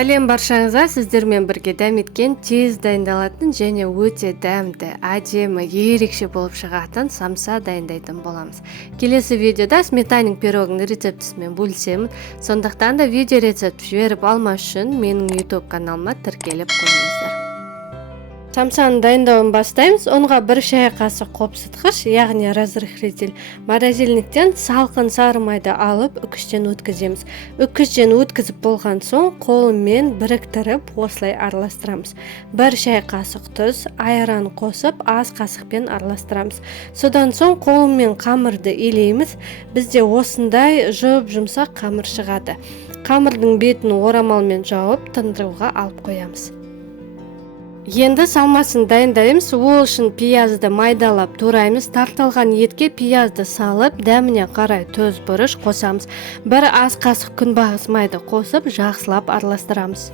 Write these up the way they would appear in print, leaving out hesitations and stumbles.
Сәлем баршаңызға, сіздермен бірге дәметкен, тез дайындалатын және өте дәмді, әдемі, ерекше болып шығатын самса дайындайтын боламыз. Келесі видеода сметаның пирогының рецептісімен бөлісемін. Сондықтан да видео рецепт жіберіп алмас үшін менің YouTube каналыма тіркеліп қойыңыздар. Самсаны дайындауын бастаймыз. Онға 1 шай қасық қопсытқыш, яғни разрыхлитель, морозильниктен салқын сары майды алып, үкіштен өткіземіз. Үкіштен өткізіп болған соң, қолымен біріктіріп, осылай араластырамыз. 1 шай қасық тұз, айран қосып, аз қасықпен араластырамыз. Содан соң қолымен қамырды илейміз. Бізде осындай жұмсақ қамыр шығады. Қамырдың бетін орамалмен жауып, тындыруға алып қоямыз. Енді салмасын дайындаймыз. Ол үшін пиязды майдалап тураймыз. Тартылған етке пиязды салып, дәміне қарай тұз, бұрыш қосамыз. 1 ас қасық күнбағыс майды қосып, жақсылап араластырамыз.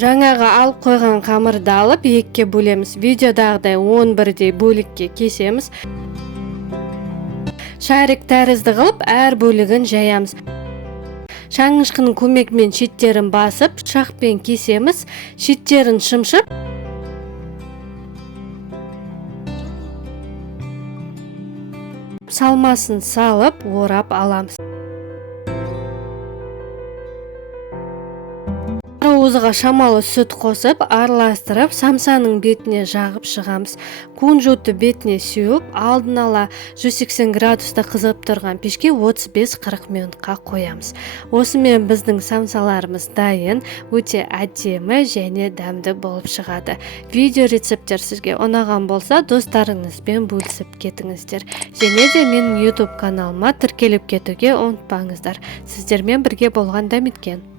Жаңағы алып қойған қамырды алып, екіге бөлеміз. Видеодағыдай 11-дей бөлікке кесеміз. Шарик тәрізді қылып, әр бөлігін жаямыз. Шаңғышқының көмегімен шеттерін басып, пышақпен кесеміз, шеттерін шымшып, салмасын салып, орап аламыз. Уызға шамалы сүт қосып, араластырып, самсаның бетіне жағып шығамыз. Кунжутты бетіне сеуіп, алдын ала 180 градуста қызып тұрған пешке 35-40 минутқа қоямыз. Осымен біздің самсаларымыз дайын, өте әдемі және дәмді болып шығады. Видео рецепттер сізге ұнаған болса, достарыңызбен бөлісіп кетіңіздер. Және де менің YouTube каналыма тіркеліп кетуге ұмытпаңыздар. Сіздермен бірге болған дәметкен.